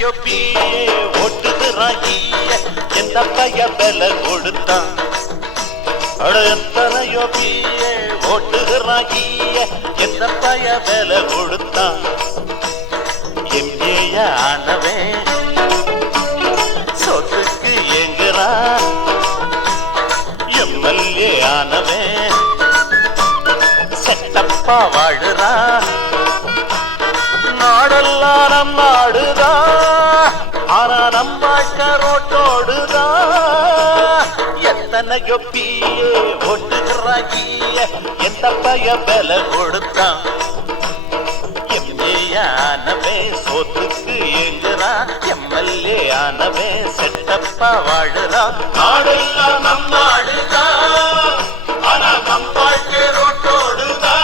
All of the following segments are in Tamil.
பிஏ ஓட்டுகிறாய் எந்த பைய விலை கொடுத்தான் எத்தனையோ பிஏ ஓட்டுகிறாய் எந்த பைய விலை கொடுத்தான் எம்ஏ ஆனவே சொத்துக்கு ஏங்குறா எம்எல்ஏ ஆனவே செட்டப்பா வாழுறா நாடெல்லாம் நம் நாடுதா ஆனா நம்ம ரோட்டோடுதா எத்தனையோ பிஏ ஓட்டுகிறாய் எந்த பைய விலை கொடுத்தான் எம்ஏ ஆனவே சொத்துக்கு ஏங்குறா எம்எல்ஏ ஆனவே செட்டப்பா வாழுறா நாடெல்லாம் நம் நாடுதா ஆனா நம்ம ரோட்டோடுதா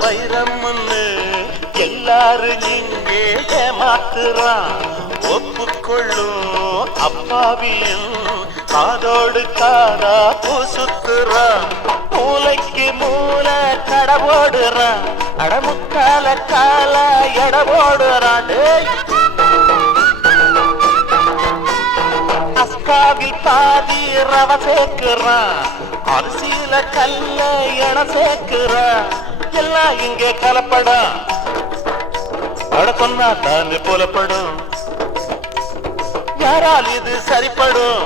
வைரம்னு எல்லாரும் இங்கே ஏமாத்துறான் ஒப்புக்கொள்ளும் அப்பாவியும் காதோடு காதா பூசுத்துறான் மூளைக்கு மூளை கடவோடுறான் அடமுக்கால கால எடவோடுறான் அஸ்காவில் பாதி ரவ சேர்க்கிறான் அரிசியில கல்ல என சேர்க்கிறான் எல்லாம் இங்கே கலப்படம் அட சொன்னா தானே புலப்படும் யாரால் இது சரிப்படும்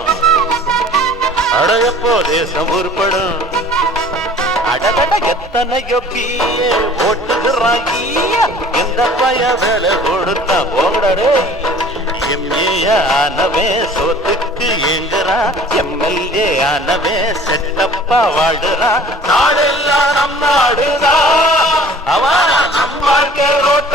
அட எப்போ தேசம் உருப்படும் அடகட எத்தனையோ பிஏ ஓட்டுகிறாய் எந்த பைய வேலை கொடுத்தா போங்கடே எம்ஏ ஆனவே சொத்துக்கு ஏங்குறா எம்எல்ஏ ஆனவே செட்டப்பா வாடுறா நாடெல்லாம் நம் நாடுதா அவன் நம்ம ரோட்ட